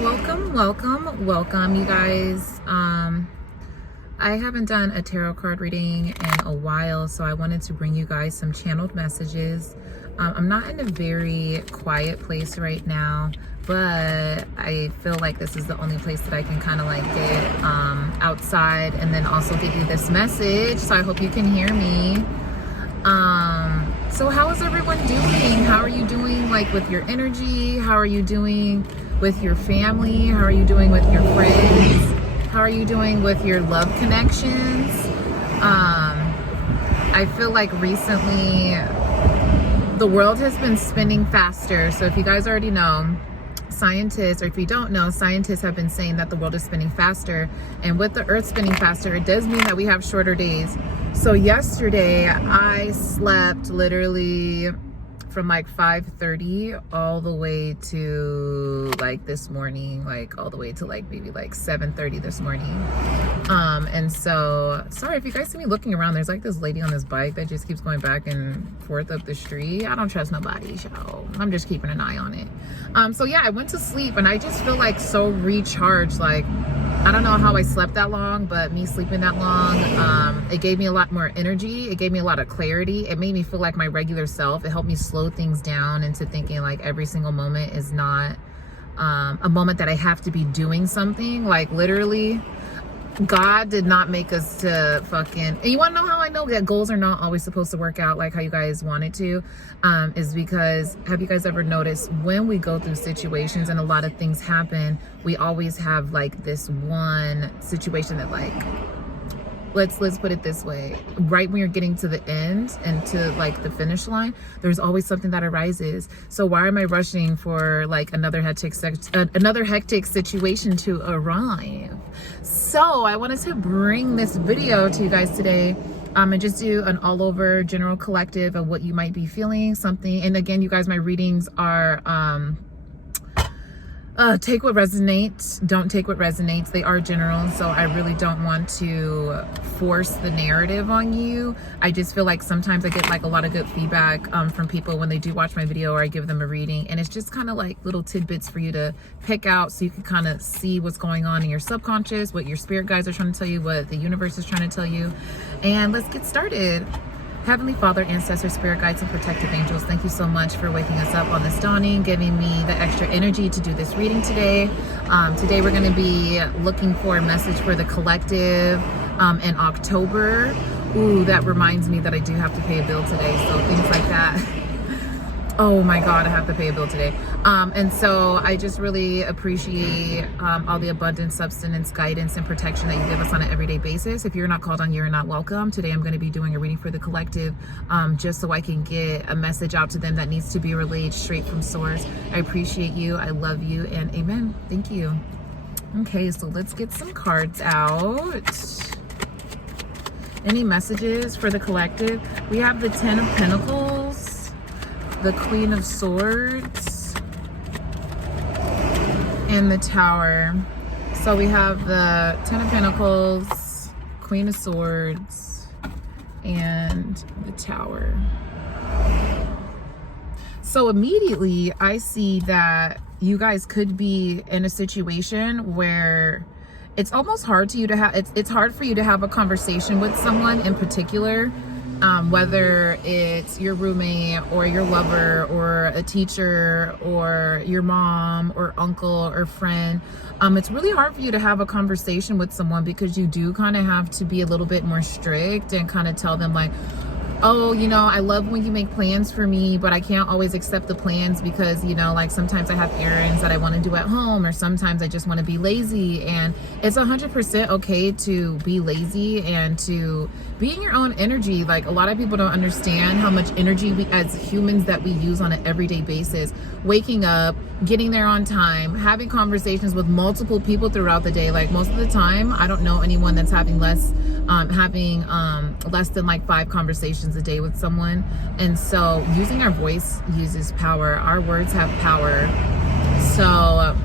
Welcome, you guys. I haven't done a tarot card reading in a while, so I wanted to bring you guys some channeled messages. I'm not in a very quiet place right now, but I feel like this is the only place that I can kind of like get outside and then also give you this message, so I hope you can hear me. So how is everyone doing? How are you doing, like, with your energy? How are you doing with your family? How are you doing with your friends? How are you doing with your love connections? I feel like recently the world has been spinning faster. So if you guys already know, scientists, or if you don't know, scientists have been saying that the world is spinning faster. And with the earth spinning faster, it does mean that we have shorter days. So yesterday I slept literally from like 5:30 all the way to like this morning, like all the way to like maybe like 7:30 this morning. And so sorry if you guys see me looking around. There's like this lady on this bike that just keeps going back and forth up the street. I don't trust nobody, so I'm just keeping an eye on it. So yeah, I went to sleep and I just feel like so recharged. Like, I don't know how I slept that long, but me sleeping that long, it gave me a lot more energy. It gave me a lot of clarity. It made me feel like my regular self. It helped me slow things down into thinking like every single moment is not a moment that I have to be doing something. Like, literally, God did not make us to fucking, and you want to know how I know that goals are not always supposed to work out like how you guys want it to, is because, have you guys ever noticed when we go through situations and a lot of things happen, we always have like this one situation that, like, let's put it this way, right when you're getting to the end and to like the finish line, there's always something that arises. So why am I rushing for like another hectic situation to arrive? So I wanted to bring this video to you guys today, and just do an all over general collective of what you might be feeling, something. And again, you guys, my readings are take what resonates, don't take what resonates. They are general, so I really don't want to force the narrative on you. I just feel like sometimes I get like a lot of good feedback from people when they do watch my video or I give them a reading, and it's just kind of like little tidbits for you to pick out so you can kind of see what's going on in your subconscious, what your spirit guides are trying to tell you, what the universe is trying to tell you. And let's get started. Heavenly Father, ancestors, spirit guides, and protective angels, thank you so much for waking us up on this dawning, giving me the extra energy to do this reading today. Today we're going to be looking for a message for the collective in October. Ooh, that reminds me that I do have to pay a bill today, so things like that. Oh my God, I have to pay a bill today. And so I just really appreciate all the abundance, substance, guidance, and protection that you give us on an everyday basis. If you're not called on, you're not welcome. Today I'm going to be doing a reading for the collective, just so I can get a message out to them that needs to be relayed straight from source. I appreciate you. I love you. And amen. Thank you. Okay, so let's get some cards out. Any messages for the collective? We have the 10 of Pentacles, the Queen of Swords, and the Tower. So we have the 10 of Pentacles, Queen of Swords, and the Tower. So immediately I see that you guys could be in a situation where it's almost hard to you to have, it's hard for you to have a conversation with someone in particular. Whether it's your roommate or your lover or a teacher or your mom or uncle or friend, it's really hard for you to have a conversation with someone because you do kind of have to be a little bit more strict and kind of tell them like, oh, you know, I love when you make plans for me, but I can't always accept the plans because, you know, like sometimes I have errands that I want to do at home, or sometimes I just want to be lazy. And it's 100% okay to be lazy and to be in your own energy. Like, a lot of people don't understand how much energy we as humans that we use on an everyday basis. Waking up, getting there on time, having conversations with multiple people throughout the day. Like, most of the time, I don't know anyone that's having less than like 5 conversations a day with someone. And so using our voice uses power. Our words have power. So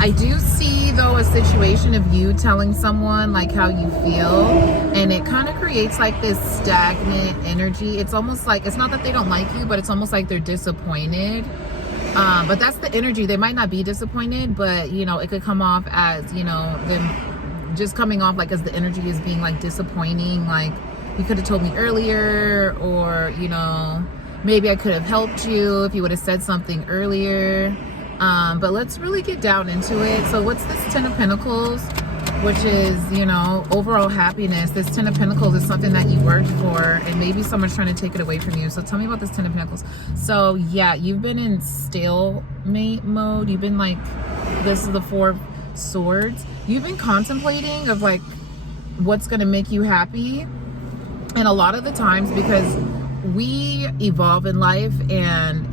I do see though a situation of you telling someone like how you feel, and it kind of creates like this stagnant energy. It's almost like, it's not that they don't like you, but it's almost like they're disappointed But that's the energy. They might not be disappointed, but you know, it could come off as, you know, them just coming off like as the energy is being like disappointing, like you could have told me earlier, or you know, maybe I could have helped you if you would have said something earlier. But let's really get down into it. So what's this 10 of Pentacles, which is, you know, overall happiness? This 10 of Pentacles is something that you worked for, and maybe someone's trying to take it away from you. So tell me about this 10 of Pentacles. So yeah, you've been in stalemate mode. You've been like, this is the 4 of Swords. You've been contemplating of like what's going to make you happy. And a lot of the times, because we evolve in life, and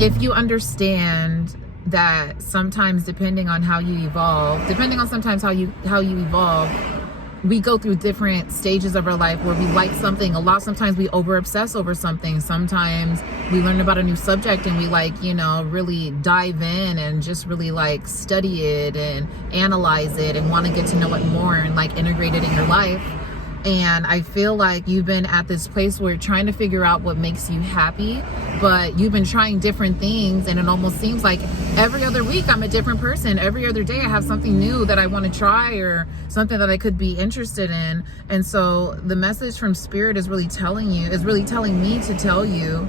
if you understand that sometimes depending on how you evolve, depending on sometimes how you evolve, we go through different stages of our life where we like something a lot. Sometimes we over obsess over something. Sometimes we learn about a new subject and we like, you know, really dive in and just really like study it and analyze it and want to get to know it more and like integrate it in your life. And I feel like you've been at this place where you're trying to figure out what makes you happy, but you've been trying different things, and it almost seems like every other week I'm a different person. Every other day I have something new that I want to try, or something that I could be interested in. And so the message from Spirit is really telling me to tell you,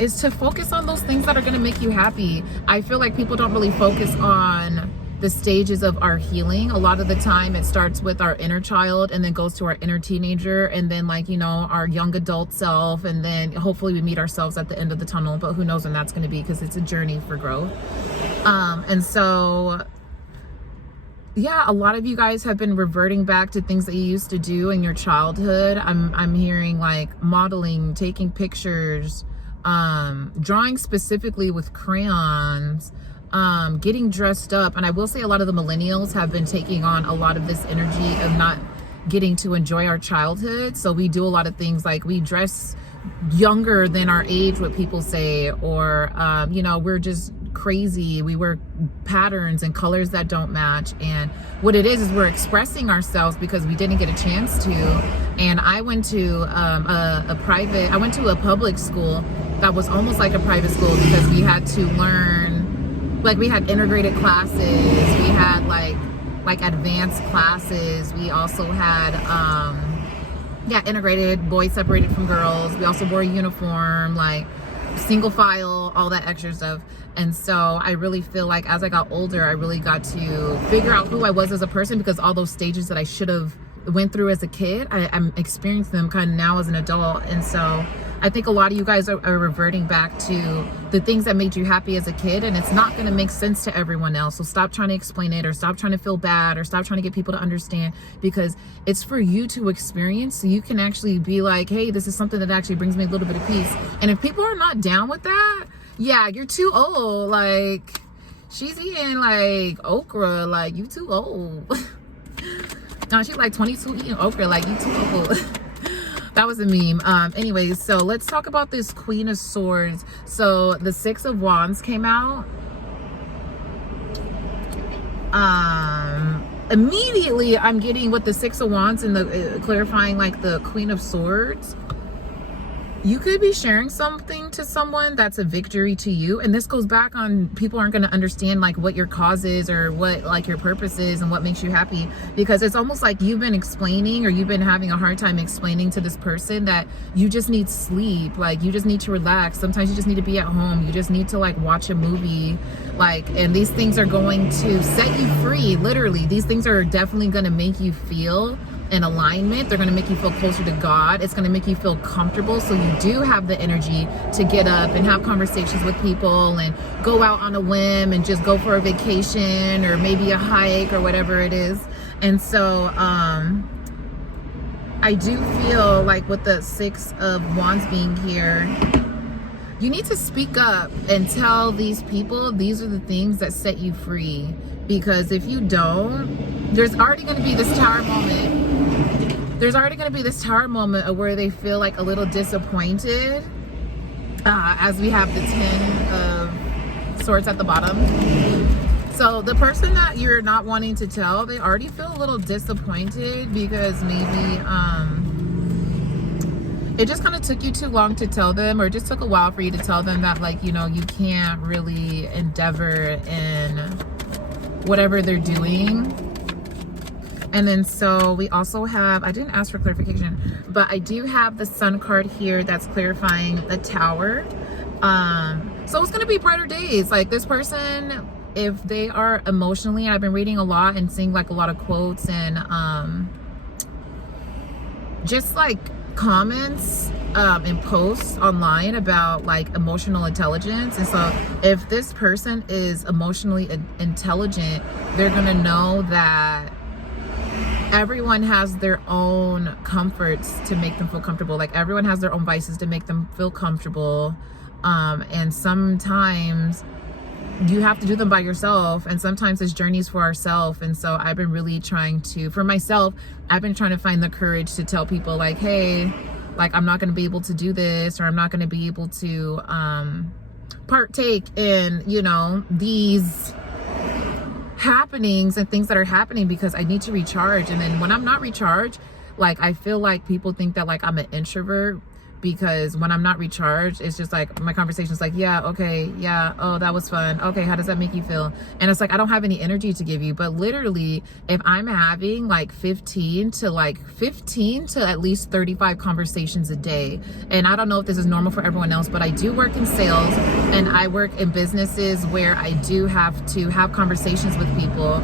is to focus on those things that are going to make you happy. I feel like people don't really focus on the stages of our healing. A lot of the time it starts with our inner child and then goes to our inner teenager, and then like, you know, our young adult self, and then hopefully we meet ourselves at the end of the tunnel, but who knows when that's going to be, because it's a journey for growth. And so yeah, a lot of you guys have been reverting back to things that you used to do in your childhood. I'm hearing like modeling, taking pictures, drawing specifically with crayons, getting dressed up. And I will say a lot of the millennials have been taking on a lot of this energy of not getting to enjoy our childhood. So we do a lot of things like we dress younger than our age, what people say, or you know, we're just crazy. We wear patterns and colors that don't match, and what it is we're expressing ourselves because we didn't get a chance to. And I went to I went to a public school that was almost like a private school, because we had to learn, like we had integrated classes, we had like advanced classes, we also had integrated, boys separated from girls, we also wore a uniform, like single file, all that extra stuff. And so I really feel like as I got older, I really got to figure out who I was as a person, because all those stages that I should have went through as a kid, I'm experiencing them kind of now as an adult. And so I think a lot of you guys are reverting back to the things that made you happy as a kid, and it's not going to make sense to everyone else. So stop trying to explain it, or stop trying to feel bad, or stop trying to get people to understand, because it's for you to experience, so you can actually be like, hey, this is something that actually brings me a little bit of peace. And if people are not down with that, yeah, you're too old. Like, she's eating like okra, like you too old. No, she's like 22 eating okra, like you too old. That was a meme. Anyways, so let's talk about this Queen of Swords. So the 6 of Wands came out. Immediately I'm getting with the 6 of Wands and the clarifying like the Queen of Swords. You could be sharing something to someone that's a victory to you, and this goes back on people aren't going to understand like what your cause is, or what like your purpose is, and what makes you happy, because it's almost like you've been explaining, or you've been having a hard time explaining to this person that you just need sleep, like you just need to relax, sometimes you just need to be at home, you just need to like watch a movie, like, and these things are going to set you free. Literally, these things are definitely going to make you feel in alignment. They're going to make you feel closer to God. It's going to make you feel comfortable, so you do have the energy to get up and have conversations with people and go out on a whim and just go for a vacation, or maybe a hike, or whatever it is. And so I do feel like with the 6 of Wands being here, you need to speak up and tell these people these are the things that set you free. Because if you don't, there's already going to be this tower moment. There's already going to be this tower moment of where they feel like a little disappointed, as we have the 10 of Swords at the bottom. So the person that you're not wanting to tell, they already feel a little disappointed, because maybe it just kind of took you too long to tell them, or it just took a while for you to tell them that, like, you know, you can't really endeavor in whatever they're doing. And then so we also have, I didn't ask for clarification, but I do have the Sun card here that's clarifying the Tower. So it's going to be brighter days. Like, this person, if they are emotionally, I've been reading a lot and seeing like a lot of quotes and just like comments and posts online about like emotional intelligence. And so if this person is emotionally intelligent, they're going to know that everyone has their own comforts to make them feel comfortable. Like, everyone has their own vices to make them feel comfortable. And sometimes you have to do them by yourself, and sometimes it's journeys for ourselves. And so I've been really trying to, for myself, I've been trying to find the courage to tell people like, hey, like, I'm not going to be able to do this, or I'm not going to be able to partake in, you know, these happenings and things that are happening, because I need to recharge. And then when I'm not recharged, like, I feel like people think that like I'm an introvert, because when I'm not recharged, it's just like my conversation is like, yeah, okay, yeah, oh, that was fun, okay, how does that make you feel? And it's like I don't have any energy to give you. But literally, if I'm having like 15 to at least 35 conversations a day, and I don't know if this is normal for everyone else, but I do work in sales and I work in businesses where I do have to have conversations with people.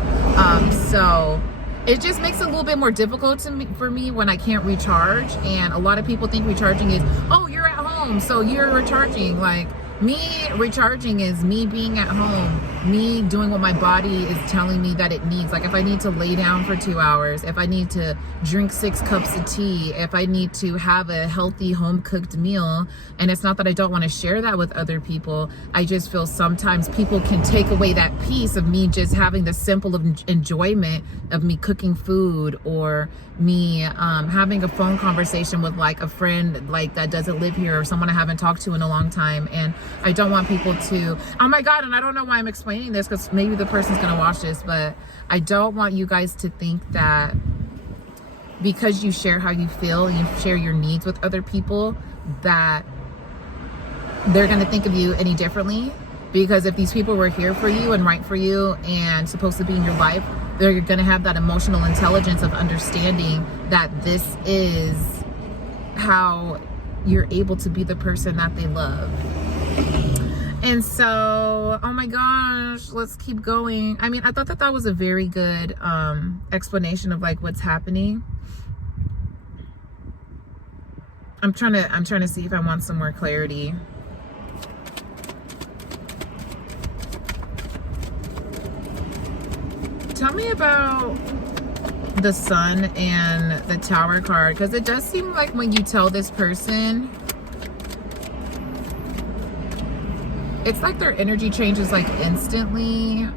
So it just makes it a little bit more difficult for me when I can't recharge. And a lot of people think recharging is, oh, you're at home, so you're recharging. Like, me recharging is me being at home, me doing what my body is telling me that it needs. Like, if I need to lay down for 2 hours, if I need to drink 6 cups of tea, if I need to have a healthy home cooked meal. And it's not that I don't want to share that with other people. I just feel sometimes people can take away that piece of me just having the simple enjoyment of me cooking food, or me having a phone conversation with like a friend like that doesn't live here, or someone I haven't talked to in a long time. And I don't want people to, oh my God, and I don't know why I'm explaining this, because maybe the person's gonna watch this, but I don't want you guys to think that because you share how you feel and you share your needs with other people, that they're gonna think of you any differently. Because if these people were here for you and right for you and supposed to be in your life, they're gonna have that emotional intelligence of understanding that this is how you're able to be the person that they love. And so, oh my gosh, let's keep going. I mean, I thought that that was a very good explanation of like what's happening. I'm trying to see if I want some more clarity. Tell me about the Sun and the Tower card, because it does seem like when you tell this person, it's like their energy changes like instantly.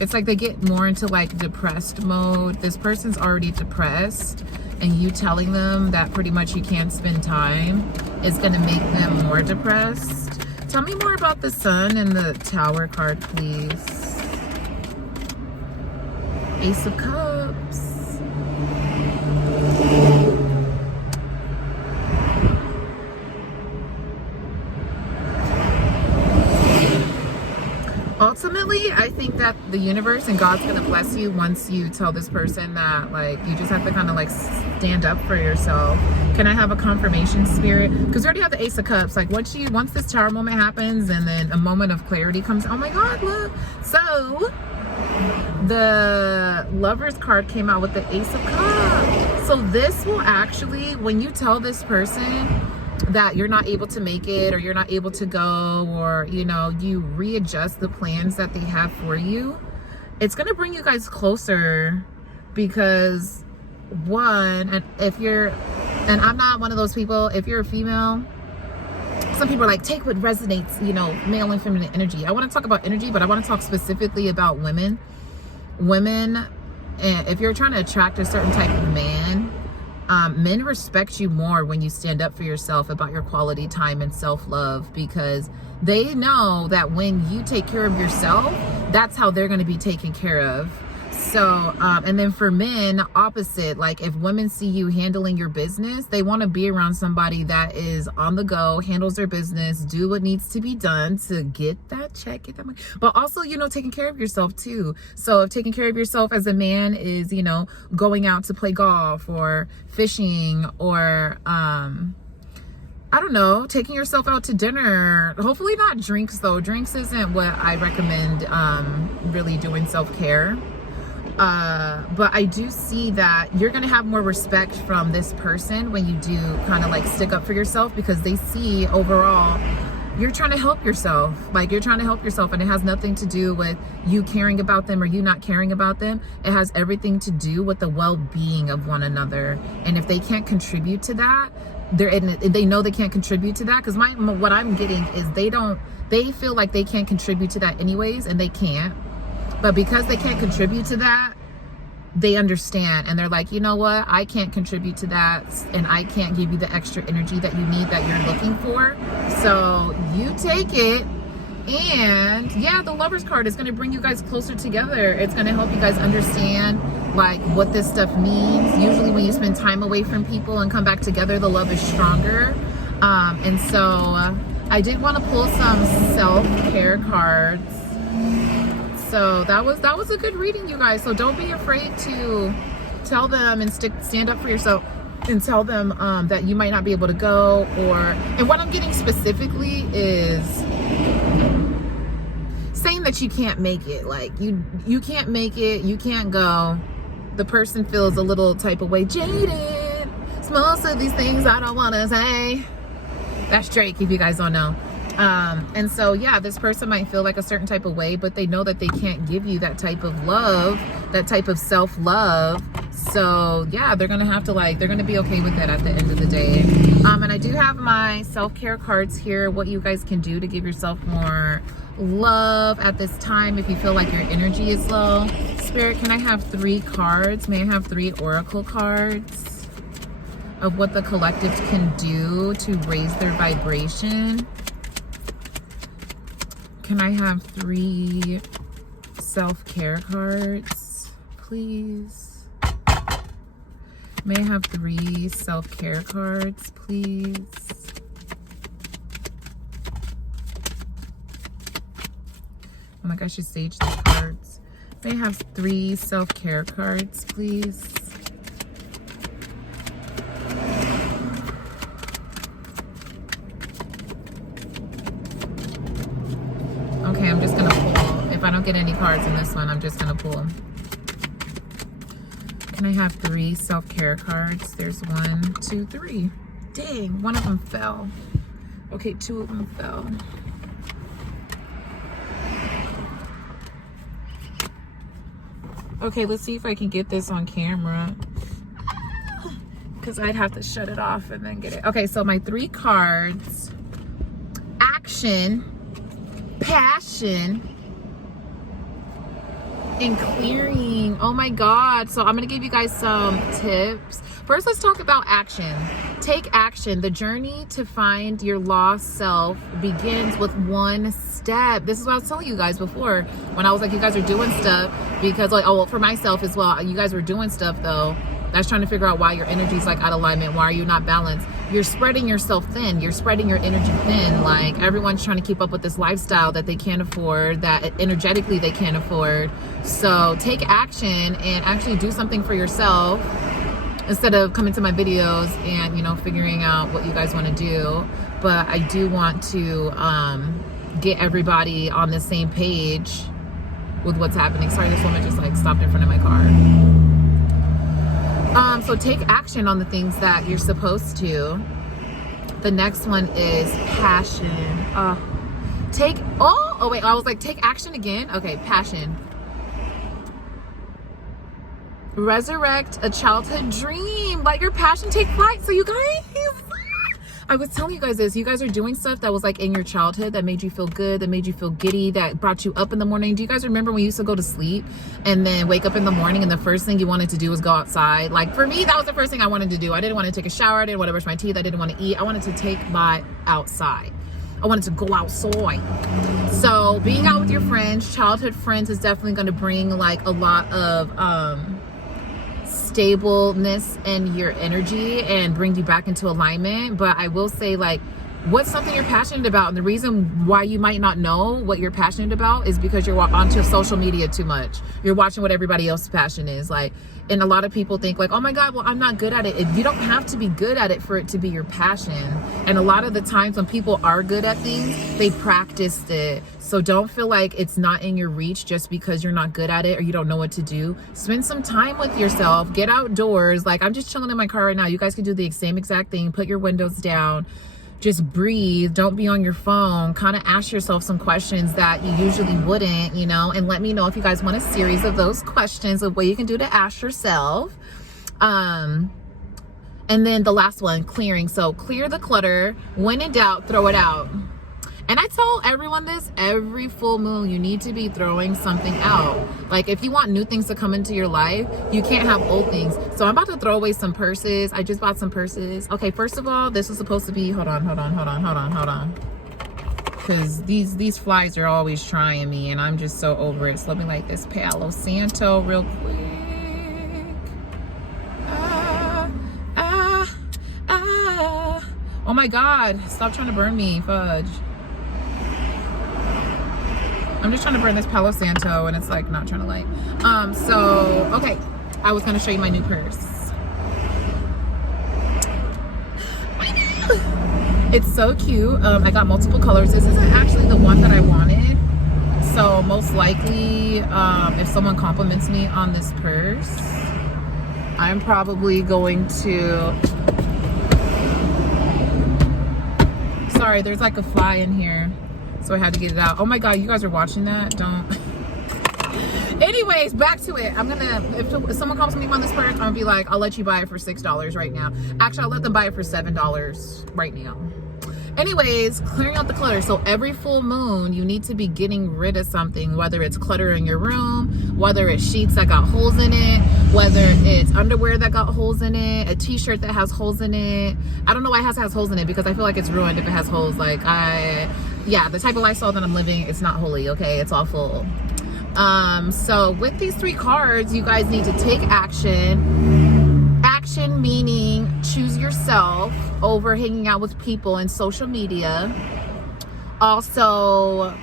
It's like they get more into like depressed mode. This person's already depressed, and you telling them that pretty much you can't spend time is going to make them more depressed. Tell me more about the Sun and the Tower card, please. Ace of Cups. Ultimately, I think that the universe and God's gonna bless you once you tell this person that, like, you just have to kind of like stand up for yourself. Can I have a confirmation, Spirit? Because we already have the Ace of Cups. Like, once this Tower moment happens and then a moment of clarity comes, oh my God, look. So the Lover's card came out with the Ace of Cups. So this will actually, when you tell this person that you're not able to make it, or you're not able to go, or, you know, you readjust the plans that they have for you, it's going to bring you guys closer. Because one, and I'm not one of those people, if you're a female, some people are like, take what resonates, you know, male and feminine energy. I want to talk about energy, but I want to talk specifically about women. And if you're trying to attract a certain type of man, men respect you more when you stand up for yourself about your quality time and self-love, because they know that when you take care of yourself, that's how they're going to be taken care of. So, and then for men, opposite, like if women see you handling your business, they want to be around somebody that is on the go, handles their business, do what needs to be done to get that check, get that money, but also, you know, taking care of yourself too. So if taking care of yourself as a man is, you know, going out to play golf or fishing or, I don't know, taking yourself out to dinner, hopefully not drinks though. Drinks isn't what I recommend, really doing self-care. But I do see that you're going to have more respect from this person when you do kind of like stick up for yourself, because they see overall you're trying to help yourself. Like you're trying to help yourself, and it has nothing to do with you caring about them or you not caring about them. It has everything to do with the well-being of one another. And if they can't contribute to that, they know they can't contribute to that, because what I'm getting is they feel like they can't contribute to that anyways, and they can't. But because they can't contribute to that, they understand, and they're like, you know what, I can't contribute to that, and I can't give you the extra energy that you need, that you're looking for. So you take it. And yeah, the Lovers card is going to bring you guys closer together. It's going to help you guys understand like what this stuff means. Usually when you spend time away from people and come back together, the love is stronger. And so I did want to pull some self-care cards. So that was a good reading, you guys. So don't be afraid to tell them and stand up for yourself and tell them that you might not be able to go, and what I'm getting specifically is saying that you can't make it. Like you can't make it, you can't go. The person feels a little type of way, jaded. It's most of these things I don't want to say. That's Drake, if you guys don't know. And so yeah, this person might feel like a certain type of way, but they know that they can't give you that type of love, that type of self-love. So yeah, they're gonna have to they're gonna be okay with it at the end of the day. And I do have my self-care cards here, what you guys can do to give yourself more love at this time if you feel like your energy is low. Spirit, can I have 3 cards? May I have 3 oracle cards of what the collectives can do to raise their vibration? Can I have 3 self-care cards, please? May I have 3 self-care cards, please? Oh my gosh, you staged these cards. May I have 3 self-care cards, please? Okay, I'm just gonna pull. If I don't get any cards in this one, I'm just gonna pull. Can I have 3 self-care cards? There's 1, 2, 3. Dang, one of them fell. Okay, 2 of them fell. Okay, let's see if I can get this on camera, because I'd have to shut it off and then get it. Okay, so my 3 cards: action, passion, and clearing. Oh my God. So I'm going to give you guys some tips. First, let's talk about action. Take action. The journey to find your lost self begins with 1 step. This is what I was telling you guys before when I was like, you guys are doing stuff because for myself as well, you guys were doing stuff though. That's trying to figure out why your energy is out of alignment. Why are you not balanced? You're spreading yourself thin. You're spreading your energy thin. Like everyone's trying to keep up with this lifestyle that they can't afford, that energetically they can't afford. So take action and actually do something for yourself instead of coming to my videos and, figuring out what you guys want to do. But I do want to get everybody on the same page with what's happening. Sorry, this woman just stopped in front of my car. So take action on the things that you're supposed to. The next one is passion. Take action again. Okay, passion. Resurrect a childhood dream. Let your passion take flight. So you guys, I was telling you guys this. You guys are doing stuff that was in your childhood that made you feel good, that made you feel giddy, that brought you up in the morning. Do you guys remember when you used to go to sleep and then wake up in the morning and the first thing you wanted to do was go outside? Like for me, that was the first thing I wanted to do. I didn't want to take a shower. I didn't want to brush my teeth. I didn't want to eat. I wanted to take my outside. I wanted to go outside. So being out with your friends, childhood friends, is definitely going to bring like a lot of stableness in your energy and bring you back into alignment. But I will say, like, what's something you're passionate about? And the reason why you might not know what you're passionate about is because you're onto social media too much. You're watching what everybody else's passion is. Like, and a lot of people think like, oh my God, well, I'm not good at it. You don't have to be good at it for it to be your passion. And a lot of the times when people are good at things, they practiced it. So don't feel like it's not in your reach just because you're not good at it or you don't know what to do. Spend some time with yourself. Get outdoors. Like, I'm just chilling in my car right now. You guys can do the same exact thing. Put your windows down. Just breathe. Don't be on your phone. Kind of ask yourself some questions that you usually wouldn't, you know, and let me know if you guys want a series of those questions of what you can do to ask yourself. And then the last one, clearing. So clear the clutter. When in doubt, throw it out. And I tell everyone this every full moon, you need to be throwing something out. Like, if you want new things to come into your life, you can't have old things. So I'm about to throw away some purses. I just bought some purses. Okay, first of all, this is supposed to be, hold on. Because these flies are always trying me and I'm just so over it. So let me light this Palo Santo real quick. Oh my God, stop trying to burn me, fudge. I'm just trying to burn this Palo Santo and it's like not trying to light. So, okay. I was gonna show you my new purse. It's so cute. I got multiple colors. This isn't actually the one that I wanted. So most likely, if someone compliments me on this purse, I'm probably going to, sorry, there's like a fly in here. So I had to get it out. Oh my God, you guys are watching that? Don't. Anyways, back to it. I'm gonna, if someone comes to me on this purse, I'm gonna be like, I'll let you buy it for $6 right now. Actually, I'll let them buy it for $7 right now. Anyways, clearing out the clutter. So every full moon, you need to be getting rid of something, whether it's clutter in your room, whether it's sheets that got holes in it, whether it's underwear that got holes in it, a t-shirt that has holes in it. I don't know why it has holes in it because I feel like it's ruined if it has holes. Like, yeah, the type of lifestyle that I'm living, it's not holy, okay? It's all full. So with these 3 cards, you guys need to take action. Action meaning choose yourself over hanging out with people and social media. Also,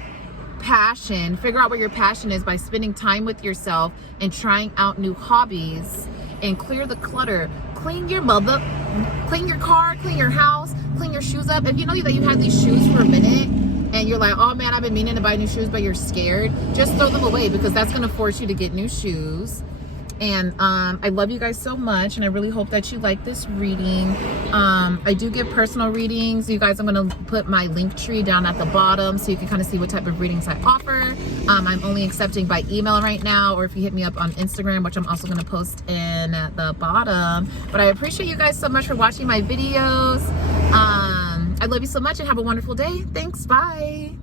passion. Figure out what your passion is by spending time with yourself and trying out new hobbies. And clear the clutter. Clean your car, clean your house, clean your shoes up. If you know that you had these shoes for a minute and you're like, oh man, I've been meaning to buy new shoes, but you're scared, just throw them away because that's going to force you to get new shoes. And I love you guys so much, and I really hope that you like this reading. I do give personal readings. You guys, I'm going to put my link tree down at the bottom so you can kind of see what type of readings I offer. I'm only accepting by email right now, or if you hit me up on Instagram, which I'm also going to post in at the bottom. But I appreciate you guys so much for watching my videos. I love you so much and have a wonderful day. Thanks. Bye.